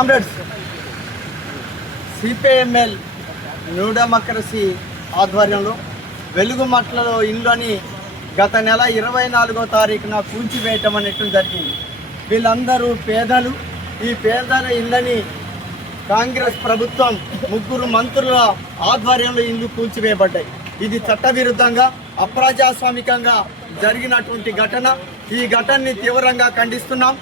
Comrades, CPML new democracy ఆధ్వర్యంలో వెలుగుమట్లలో ఇల్లుని గత నెల 24వ తారీఖున కూల్చివేయటం అనేటువంటి జరిగింది. వీళ్ళందరూ పేదలు. ఈ పేదల ఇళ్ళని కాంగ్రెస్ ప్రభుత్వం 3 మంత్రుల ఆధ్వర్యంలో ఇల్లు కూల్చివేయబడ్డాయి. ఇది చట్టవిరుద్ధంగా అప్రజాస్వామికంగా జరిగినటువంటి ఘటన. ఈ ఘటనని తీవ్రంగా ఖండిస్తున్నాం.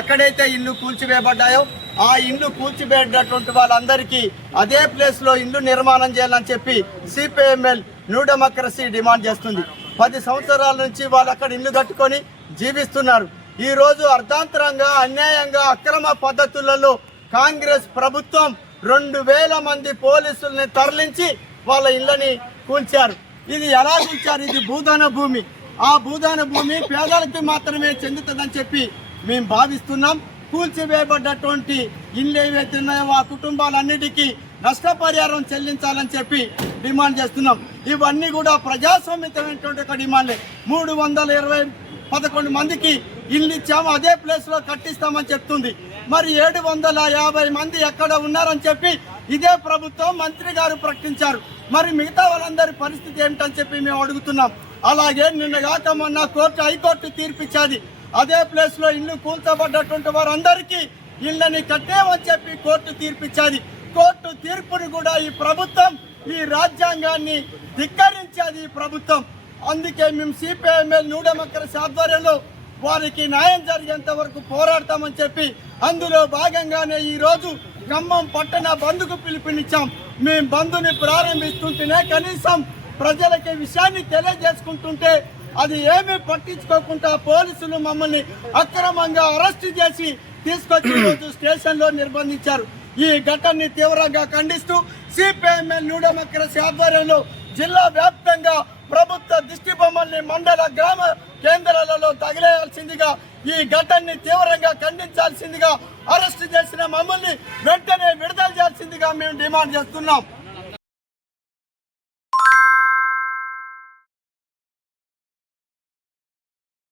ఎక్కడైతే ఇల్లు కూల్చివేయబడ్డాయో ఆ ఇల్లు కూల్చివేయటువంటి వాళ్ళందరికీ అదే ప్లేస్లో ఇల్లు నిర్మాణం చేయాలని చెప్పి సిపిఎంఎల్ న్యూ డెమోక్రసీ డిమాండ్ చేస్తుంది. 10 సంవత్సరాల నుంచి వాళ్ళు అక్కడ ఇల్లు కట్టుకొని జీవిస్తున్నారు. ఈరోజు అర్ధాంతరంగా అన్యాయంగా అక్రమ పద్ధతులలో కాంగ్రెస్ ప్రభుత్వం 2000 మంది పోలీసుల్ని తరలించి వాళ్ళ ఇళ్ళని కూల్చారు. ఇది ఎలా కూల్చారు? ఇది భూదాన భూమి. ఆ భూదాన భూమి పేదలకు మాత్రమే చెందుతుందని చెప్పి మేము భావిస్తున్నాం. కూల్చివేయబడ్డటువంటి ఇళ్ళు ఏవైతే ఉన్నాయో ఆ కుటుంబాలన్నిటికీ నష్టపరిహారం చెల్లించాలని చెప్పి డిమాండ్ చేస్తున్నాం. ఇవన్నీ కూడా ప్రజాస్వామ్యమైనటువంటి ఒక డిమాండ్లే. 311 మందికి ఇల్లు ఇచ్చాము, అదే ప్లేస్లో కట్టిస్తామని చెప్తుంది. మరి 750 మంది ఎక్కడ ఉన్నారని చెప్పి ఇదే ప్రభుత్వం మంత్రి గారు ప్రకటించారు. మరి మిగతా వాళ్ళందరి పరిస్థితి ఏమిటని చెప్పి మేము అడుగుతున్నాం. అలాగే నిన్నగాక మొన్న హైకోర్టు తీర్పిచ్చాది. అదే ప్లేస్లో ఇల్లు కూల్చబడ్డటువంటి వారందరికీ ఇళ్ళని కట్టేమని చెప్పి కోర్టు తీర్పిచ్చాది. కోర్టు తీర్పును కూడా ఈ ప్రభుత్వం, ఈ రాజ్యాంగాన్ని ధిక్కరించేది ఈ ప్రభుత్వం. అందుకే మేము సిపిఎంఎల్ న్యూ డెమోక్రసీ ఆధ్వర్యంలో వారికి న్యాయం జరిగేంత వరకు పోరాడతామని చెప్పి అందులో భాగంగానే ఈరోజు ఖమ్మం పట్టణ బంద్కు పిలుపునిచ్చాం. మేము బంద్ని ప్రారంభిస్తుంటేనే కనీసం ప్రజలకి విషయాన్ని తెలియజేసుకుంటుంటే అది ఏమీ పట్టించుకోకుండా పోలీసులు మమ్మల్ని అక్రమంగా అరెస్ట్ చేసి తీసుకొచ్చి రోజు స్టేషన్లో నిర్బంధించారు. ఈ ఘటనని తీవ్రంగా ఖండిస్తూ సిపిఎంఎల్ న్యూ డెమోక్రసీ ఆధ్వర్యంలో జిల్లా వ్యాప్తంగా ప్రభుత్వ దిష్టి బొమ్మల్ని మండల గ్రామ కేంద్రాలలో తగిలేయాల్సిందిగా, ఈ ఘటనని తీవ్రంగా ఖండించాల్సిందిగా, అరెస్ట్ చేసిన మమ్మల్ని వెంటనే విడుదల చేయాల్సిందిగా మేము డిమాండ్ చేస్తున్నాం.